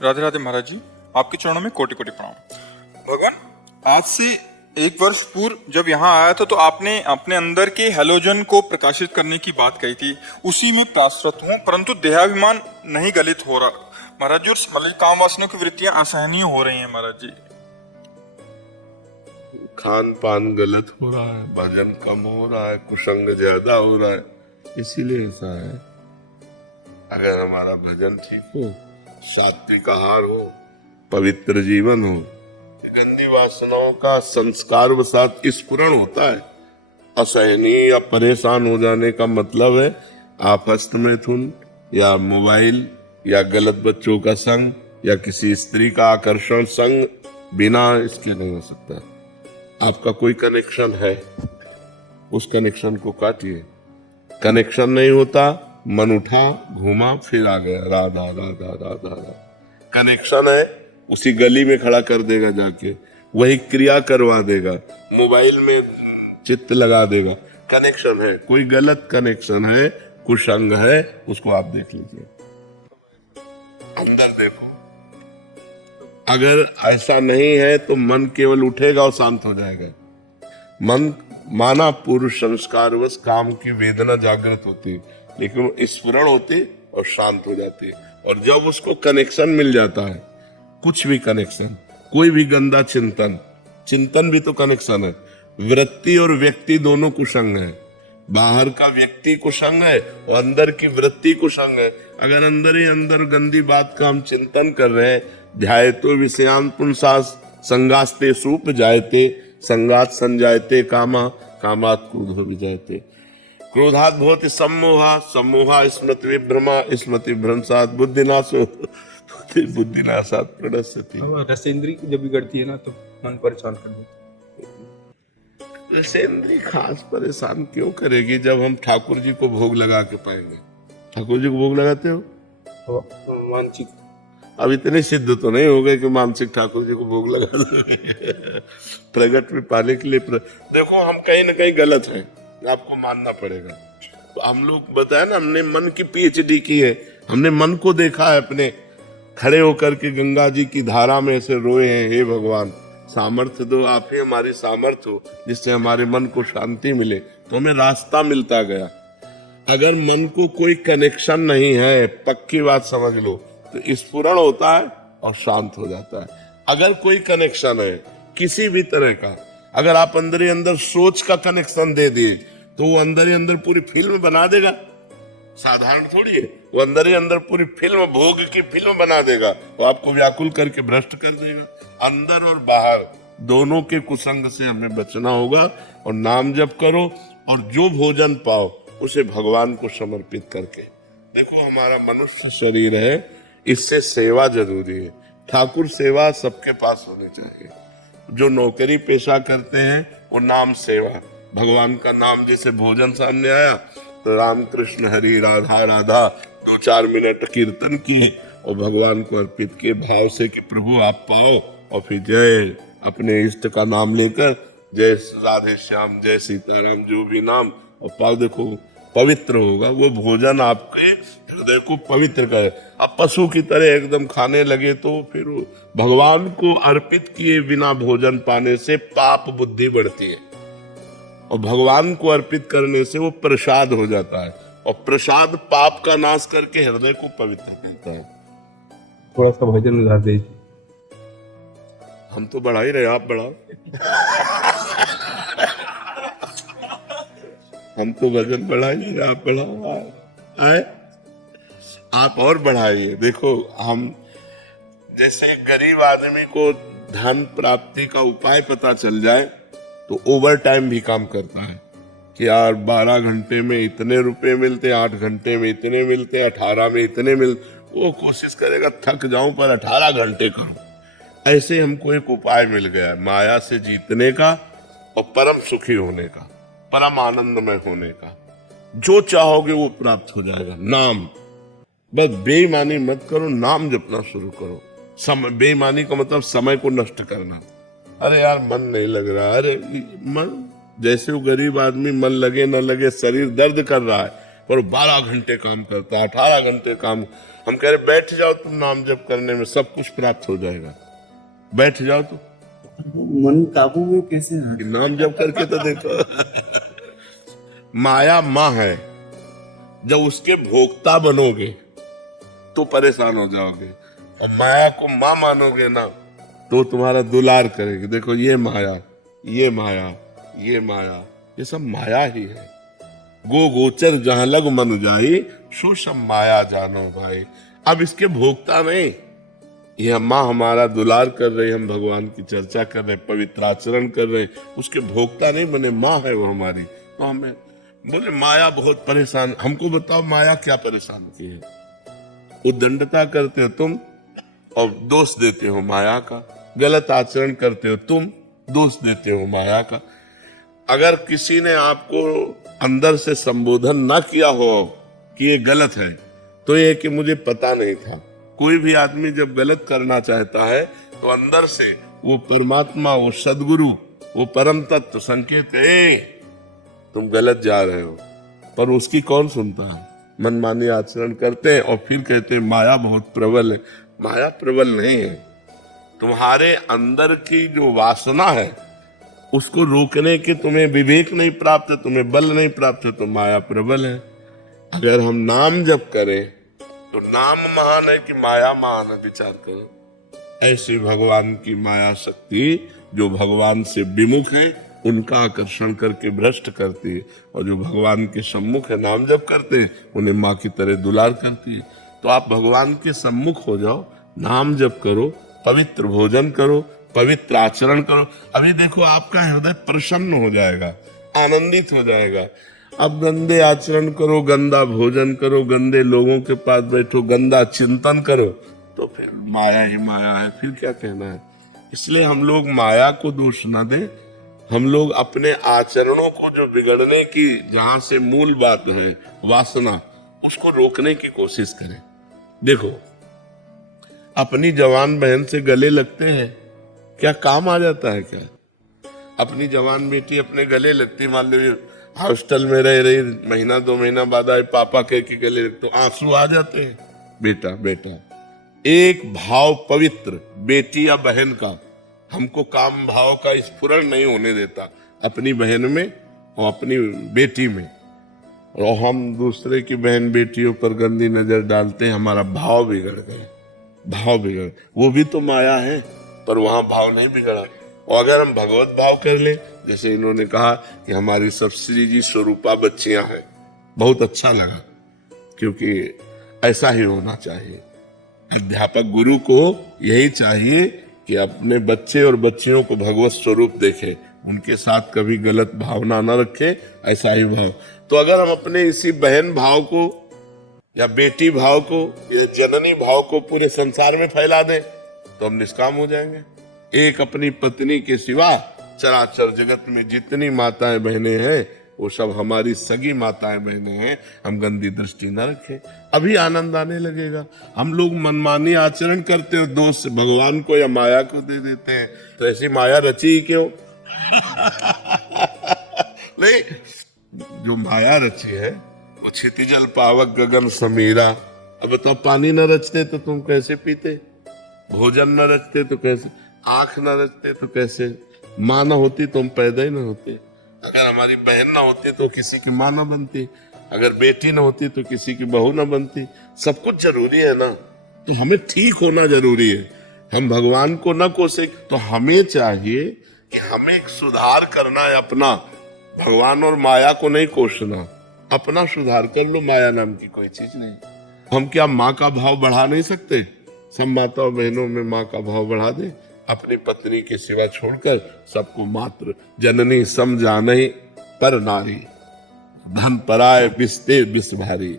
राधे राधे महाराज जी, आपके चरणों में कोटि कोटि प्रणाम। भगवान, आज से 1 वर्ष पूर्व जब यहाँ आया था तो आपने अपने अंदर के हैलोजन को प्रकाशित करने की बात कही थी, उसी में प्रयासरत हूँ, परंतु देहाभिमान नहीं गलित हो रहा महाराज जी, और मतलब काम वासना की वृत्तियां असहनीय हो रही हैं महाराज जी। खान पान गलत हो रहा है, भजन कम हो रहा है, कुसंग ज्यादा हो रहा है, इसीलिए ऐसा है। अगर हमारा भजन ठीक हो, सात्विक आहार हो, पवित्र जीवन हो, गंदी वासनाओं का संस्कार वसात स्फुरण होता है। असहनीय या परेशान हो जाने का मतलब है आप हस्तमैथुन या मोबाइल या गलत बच्चों का संग या किसी स्त्री का आकर्षण संग बिना इसके नहीं हो सकता। आपका कोई कनेक्शन है, उस कनेक्शन को काटिए। कनेक्शन नहीं होता, मन उठा, घूमा, फिर आ गया, राधा राधा राधा राधा। कनेक्शन है, उसी गली में खड़ा कर देगा जाके, वही क्रिया करवा देगा, मोबाइल में चित्त लगा देगा। कनेक्शन है, कोई गलत कनेक्शन है, कुसंग है, उसको आप देख लीजिए, अंदर देखो। अगर ऐसा नहीं है तो मन केवल उठेगा और शांत हो जाएगा। मन माना पूर्व संस्कारवश काम की वेदना जागृत होती है, लेकिन वो स्फुरण होती और शांत हो जाती है। और जब उसको कनेक्शन मिल जाता है, कुछ भी कनेक्शन, कोई भी गंदा चिंतन, चिंतन भी तो कनेक्शन है। वृत्ति और व्यक्ति दोनों कुसंग है। बाहर का व्यक्ति कुसंग है और अंदर की वृत्ति कुसंग है। अगर अंदर ही अंदर गंदी बात का हम चिंतन कर रहे हैं, ध्यायतो विषयान पुंसास संगास्ते सूप जायते संगात संजायते कामा कामात क्रोधो विजायते क्रोधात भवति सम्मोहा सम्मोहा स्मृति विभ्रमा स्मृति भ्रंशात बुद्धिनाशो बुद्धिनाशात प्रणश्यति। रसेंद्री जब बिगड़ती है ना तो मन परेशान कर देती है। रसेंद्री खास परेशान क्यों करेगी जब हम ठाकुर जी को भोग लगा के पाएंगे। ठाकुर जी को भोग लगाते हो? मानसिक अब इतने सिद्ध तो नहीं हो गए कि मानसिक ठाकुर जी को भोग लगा देंगे। प्रगट में पाने के लिए देखो, हम कहीं ना कहीं गलत हैं, आपको मानना पड़ेगा। तो हम लोग बताया ना, हमने मन की पीएचडी की है, हमने मन को देखा है, अपने खड़े होकर के गंगा जी की धारा में ऐसे रोए हैं, हे भगवान सामर्थ्य दो, आप ही हमारी सामर्थ्य हो, जिससे हमारे मन को शांति मिले। तो हमें रास्ता मिलता गया। अगर मन को कोई कनेक्शन नहीं है, पक्की बात समझ लो, तो स्फुरण होता है और शांत हो जाता है। अगर कोई कनेक्शन है किसी भी तरह का, अगर आप अंदर ही अंदर सोच का कनेक्शन दे दिए तो वो अंदर ही अंदर पूरी फिल्म बना देगा। साधारण थोड़ी है, वो अंदर ही अंदर पूरी फिल्म, भोग की फिल्म बना देगा। वो आपको व्याकुल करके भ्रष्ट कर देगा। अंदर और बाहर दोनों के कुसंग से हमें बचना होगा। और नाम जप करो और जो भोजन पाओ उसे भगवान को समर्पित करके। देखो, हमारा मनुष्य शरीर है, इससे सेवा जरूरी है। ठाकुर सेवा सबके पास होनी चाहिए। जो नौकरी पेशा करते हैं वो नाम सेवा, भगवान का नाम, जैसे भोजन सामने आया तो राम कृष्ण हरि राधा राधा 2-4 मिनट कीर्तन किए और भगवान को अर्पित किए भाव से कि प्रभु आप पाओ। और फिर जय अपने इष्ट का नाम लेकर, जय राधे श्याम, जय सीताराम, जो भी नाम, और पाओ। देखो पवित्र होगा वो भोजन, आपके हृदय को पवित्र करे। अब पशु की तरह एकदम खाने लगे तो फिर भगवान को अर्पित किए बिना भोजन पाने से पाप बुद्धि बढ़ती है, और भगवान को अर्पित करने से वो प्रसाद हो जाता है, और प्रसाद पाप का नाश करके हृदय को पवित्र करता है। थोड़ा सा भजन उधार दीजिए। हम तो बढ़ा ही रहे, आप बढ़ाओ। हम तो भजन बढ़ाइए, आप बढ़ाओ। आए आप और बढ़ाइए। देखो, हम जैसे गरीब आदमी को धन प्राप्ति का उपाय पता चल जाए तो ओवर टाइम भी काम करता है कि यार 12 घंटे में इतने रुपए मिलते, 8 घंटे में इतने मिलते, 18 में इतने मिलते। वो कोशिश करेगा थक जाऊं पर 18 घंटे करूं। ऐसे हमको एक उपाय मिल गया, माया से जीतने का और परम सुखी होने का, परम आनंदमय होने का। जो चाहोगे वो प्राप्त हो जाएगा। नाम, बस बेईमानी मत करो, नाम जपना शुरू करो। बेईमानी का मतलब समय को नष्ट करना। अरे यार मन नहीं लग रहा, अरे मन, जैसे वो गरीब आदमी मन लगे न लगे, शरीर दर्द कर रहा है, पर 12 घंटे काम करता, 18 घंटे काम। हम कह रहे बैठ जाओ तुम नाम जप करने में, सब कुछ प्राप्त हो जाएगा, बैठ जाओ तो। मन काबू में कैसे है? नाम जप करके तो देखो। माया माँ है, जब उसके भोक्ता बनोगे तो परेशान हो जाओगे, और माया को माँ मानोगे ना तो तुम्हारा दुलार करेगी। देखो ये माया, ये माया, ये माया, ये सब माया ही है। गो गोचर जहां लग मन जाई, सो सब माया जानो भाई। अब इसके भोक्ता नहीं, यह माँ हमारा दुलार कर रहे, हम भगवान की चर्चा कर रहे, पवित्र आचरण कर रहे, उसके भोक्ता नहीं बने, माँ है वो हमारी। तो हमें बोले माया बहुत परेशान। हमको बताओ माया क्या परेशान की है? उद्दंडता करते हो तुम और दोष देते हो माया का, गलत आचरण करते हो तुम, दोष देते हो माया का। अगर किसी ने आपको अंदर से संबोधन ना किया हो कि ये गलत है, तो ये कि मुझे पता नहीं था। कोई भी आदमी जब गलत करना चाहता है तो अंदर से वो परमात्मा, वो सदगुरु, वो परम तत्व संकेत, तुम गलत जा रहे हो, पर उसकी कौन सुनता है? मनमानी आचरण करते हैं और फिर कहते हैं माया बहुत प्रबल है। माया प्रबल नहीं है, तुम्हारे अंदर की जो वासना है उसको रोकने के तुम्हें विवेक नहीं प्राप्त है, तुम्हें बल नहीं प्राप्त है, तो माया प्रबल है। अगर हम नाम जप करें तो नाम महान है कि माया महान है? विचार करो। ऐसी भगवान की माया शक्ति जो भगवान से विमुख है उनका आकर्षण करके भ्रष्ट करती है, और जो भगवान के सम्मुख है नाम जप करते हैं उन्हें माँ की तरह दुलार करती है। तो आप भगवान के सम्मुख हो जाओ, नाम जप करो, पवित्र भोजन करो, पवित्र आचरण करो। अभी देखो आपका हृदय प्रसन्न हो जाएगा, आनंदित हो जाएगा। अब गंदे आचरण करो, गंदा भोजन करो, गंदे लोगों के पास बैठो, गंदा चिंतन करो, तो फिर माया ही माया है, फिर क्या कहना है। इसलिए हम लोग माया को दोष ना दें, हम लोग अपने आचरणों को जो बिगड़ने की जहां से मूल बात है वासना, उसको रोकने की कोशिश करें। देखो अपनी जवान बहन से गले लगते हैं, क्या काम आ जाता है क्या? अपनी जवान बेटी अपने गले लगती, मान लीजिए हॉस्टल में रह रही, महीना 2 महीना बाद आए पापा कह के गले लगते, तो आंसू आ जाते हैं। बेटा बेटा, एक भाव पवित्र बेटी या बहन का हमको काम भाव का स्फुरण नहीं होने देता अपनी बहन में और अपनी बेटी में, और हम दूसरे की बहन बेटियों पर गंदी नजर डालते हैं, हमारा भाव बिगड़ गए, भाव बिगड़। वो भी तो माया है, पर वहां भाव नहीं बिगड़ा। और अगर हम भगवत भाव कर ले, जैसे इन्होंने कहा कि हमारी सब श्री जी स्वरूपा बच्चियां हैं, बहुत अच्छा लगा, क्योंकि ऐसा ही होना चाहिए। अध्यापक गुरु को यही चाहिए कि अपने बच्चे और बच्चियों को भगवत स्वरूप देखे, उनके साथ कभी गलत भावना न रखे, ऐसा ही भाव। तो अगर हम अपने इसी बहन भाव को या बेटी भाव को या जननी भाव को पूरे संसार में फैला दें तो हम निष्काम हो जाएंगे। एक अपनी पत्नी के सिवा चराचर जगत में जितनी माताएं बहनें हैं वो सब हमारी सगी माताएं बहनें हैं, हम गंदी दृष्टि न रखें, अभी आनंद आने लगेगा। हम लोग मनमानी आचरण करते हो, दोष भगवान को या माया को दे देते हैं, तो ऐसी माया रची ही क्यों? नहीं, जो माया रची है वो क्षितिजल पावक गगन समीरा। अब बताओ पानी न रचते तो तुम कैसे पीते, भोजन न रचते तो कैसे, आंख न रचते तो कैसे, माँ न होती तो हम पैदा ही न होते, अगर हमारी बहन ना होती तो किसी की माँ न बनती, अगर बेटी न होती तो किसी की बहू न बनती। सब कुछ जरूरी है ना, तो हमें ठीक होना जरूरी है। हम भगवान को न कोसे तो हमें चाहिए कि हमें एक सुधार करना है अपना, भगवान और माया को नहीं कोसना, अपना सुधार कर लो। माया नाम की कोई चीज नहीं। हम क्या माँ का भाव बढ़ा नहीं सकते? सब माताओं बहनों में माँ का भाव बढ़ा दे, अपनी पत्नी के सिवा छोड़कर सबको मात्र जननी समझाने पर नारी, धन पराय बिस्ते बिस भारी,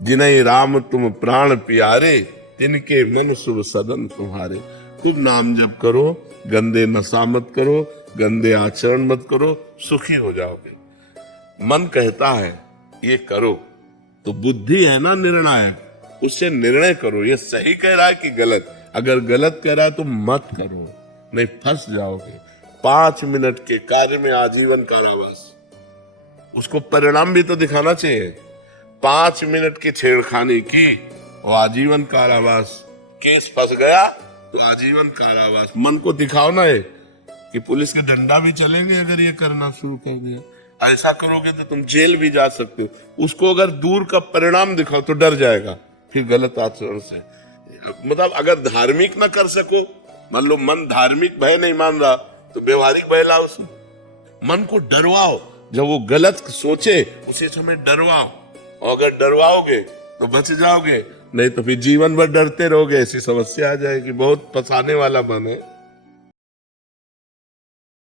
जिन्हें राम तुम प्राण प्यारे, तिनके मन शुभ सदन तुम्हारे। खूब नाम जप करो, गंदे नशा मत करो, गंदे आचरण मत करो, सुखी हो जाओगे। मन कहता है ये करो, तो बुद्धि है ना निर्णायक, उससे निर्णय करो, ये सही कह रहा है कि गलत। अगर गलत कह रहा है तो मत करो, नहीं फंस जाओगे। 5 मिनट के कार्य में आजीवन कारावास, उसको परिणाम भी तो दिखाना चाहिए। 5 मिनट की छेड़खानी की वो आजीवन कारावास, केस फंस गया तो आजीवन कारावास। मन को दिखाओ ना ये कि पुलिस के डंडा भी चलेंगे अगर ये करना शुरू कर दिया। ऐसा करोगे तो तुम जेल भी जा सकते हो। उसको अगर दूर का परिणाम दिखाओ तो डर जाएगा फिर गलत आचरण से। मतलब अगर धार्मिक ना कर सको, मान लो मन धार्मिक भय नहीं मान रहा तो व्यवहारिक भय लाओ उसमें। मन को डरवाओ, जब वो गलत सोचे उसी समय डरवाओ, और अगर डरवाओगे तो बच जाओगे, नहीं तो फिर जीवन भर डरते रहोगे, ऐसी समस्या आ जाएगी। बहुत फंसाने वाला मन है।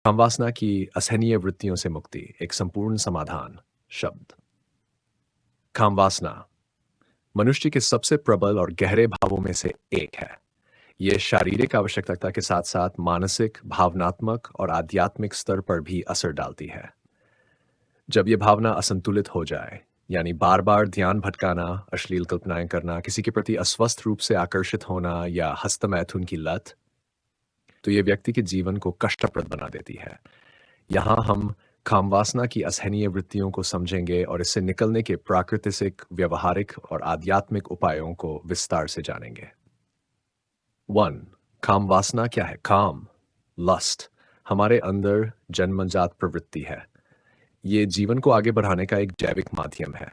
कामवासना की असहनीय वृत्तियों से मुक्ति, एक संपूर्ण समाधान। शब्द कामवासना मनुष्य के सबसे प्रबल और गहरे भावों में से एक है। यह शारीरिक आवश्यकता के साथ साथ मानसिक, भावनात्मक और आध्यात्मिक स्तर पर भी असर डालती है। जब यह भावना असंतुलित हो जाए, यानी बार बार ध्यान भटकाना, अश्लील कल्पनाएं करना, किसी के प्रति अस्वस्थ रूप से आकर्षित होना या हस्तमैथुन की लत, तो यह व्यक्ति के जीवन को कष्टप्रद बना देती है। यहां हम कामवासना की असहनीय वृत्तियों को समझेंगे और इससे निकलने के प्राकृतिक, व्यवहारिक और आध्यात्मिक उपायों को विस्तार से जानेंगे। 1. कामवासना क्या है? काम, लस्ट, हमारे अंदर जन्मजात प्रवृत्ति है। ये जीवन को आगे बढ़ाने का एक जैविक माध्यम है,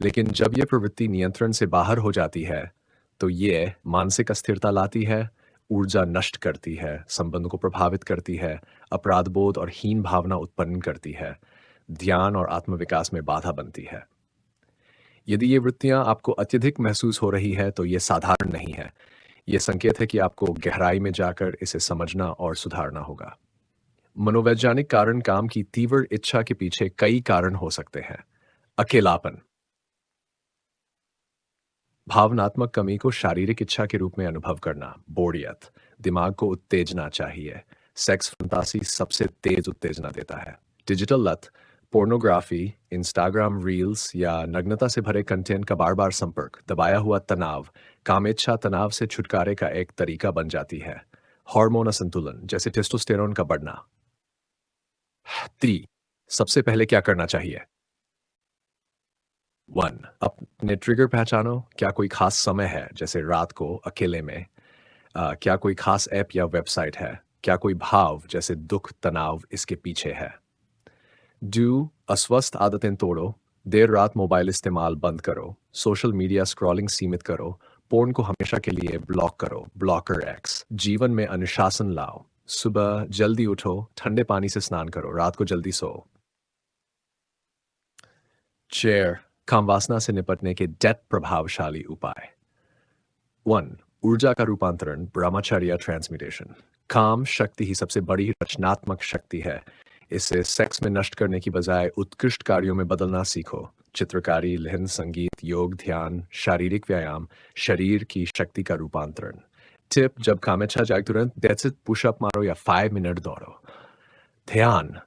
लेकिन जब यह प्रवृत्ति नियंत्रण से बाहर हो जाती है तो ये मानसिक अस्थिरता लाती है, ऊर्जा नष्ट करती है, संबंध को प्रभावित करती है, अपराधबोध और हीन भावना उत्पन्न करती है, ध्यान और आत्मविकास में बाधा बनती है। यदि ये वृत्तियां आपको अत्यधिक महसूस हो रही है तो ये साधारण नहीं है। ये संकेत है कि आपको गहराई में जाकर इसे समझना और सुधारना होगा। मनोवैज्ञानिक कारण काम की तीव्र इच्छा के पीछे कई कारण हो सकते हैं। अकेलापन, भावनात्मक कमी को शारीरिक इच्छा के रूप में अनुभव करना। बोरियत, दिमाग को उत्तेजना चाहिए। सेक्स फंतासी सबसे तेज उत्तेजना देता है। डिजिटल लत, पोर्नोग्राफी, इंस्टाग्राम रील्स या नग्नता से भरे कंटेंट का बार बार संपर्क, दबाया हुआ तनाव, कामेच्छा तनाव से छुटकारे का एक तरीका बन जाती है। हार्मोन असंतुलन जैसे टेस्टोस्टेरोन का बढ़ना। 3. सबसे पहले क्या करना चाहिए? 1. अपने ट्रिगर पहचानो। क्या कोई खास समय है, जैसे रात को अकेले में? क्या कोई खास ऐप या वेबसाइट है? क्या कोई भाव जैसे दुख, तनाव इसके पीछे है? 2. अस्वस्थ आदतें तोड़ो। देर रात मोबाइल इस्तेमाल बंद करो। सोशल मीडिया स्क्रॉलिंग सीमित करो। पोर्न को हमेशा के लिए ब्लॉक करो। Blocker x. जीवन में अनुशासन लाओ। सुबह जल्दी उठो, ठंडे पानी से स्नान करो, रात को जल्दी सो। चेयर, कामवासना से निपटने के डेप्थ प्रभावशाली उपाय। 1. ऊर्जा का रूपांतरण, ब्रह्मचर्य ट्रांसम्यूटेशन। काम शक्ति ही सबसे बड़ी रचनात्मक शक्ति है। इसे सेक्स में नष्ट करने की बजाय उत्कृष्ट कार्यों में बदलना सीखो। चित्रकारी, लेखन, संगीत, योग, ध्यान, शारीरिक व्यायाम, शरीर की शक्ति का रूपांतरण। टिप, जब कामेच्छा जाए तुरंत दैट्स इट, पुशअप मारो या 5 मिनट दौड़ो। ध्यान,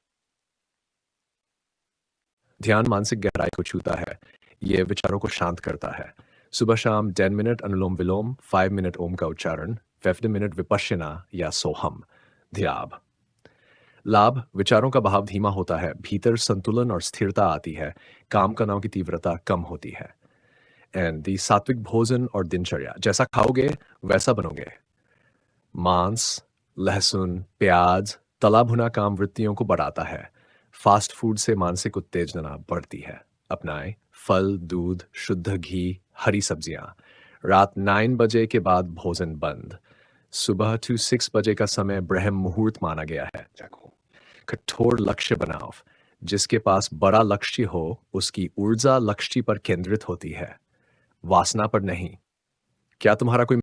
ध्यान मानसिक गहराई को छूता है। यह विचारों को शांत करता है। सुबह शाम 10 मिनट अनुलोम विलोम, 5 मिनट ओम का उच्चारण, 15 मिनट विपश्यना या सोहम ध्यान। लाभ, विचारों का बहाव धीमा होता है, भीतर संतुलन और स्थिरता आती है, काम तनाव की तीव्रता कम होती है। एंड दी सात्विक भोजन और दिनचर्या, जैसा खाओगे वैसा बनोगे। मांस, लहसुन, प्याज, तला भुना काम वृत्तियों को बढ़ाता है। फास्ट फूड से मानसिक उत्तेजना बढ़ती है। अपनाएं फल, दूध, शुद्ध घी, हरी सब्जियां। रात 9 बजे के बाद भोजन बंद। सुबह 6 बजे का समय ब्रह्म मुहूर्त माना गया है। कठोर लक्ष्य बनाओ। जिसके पास बड़ा लक्ष्य हो उसकी ऊर्जा लक्ष्य पर केंद्रित होती है, वासना पर नहीं। क्या तुम्हारा कोई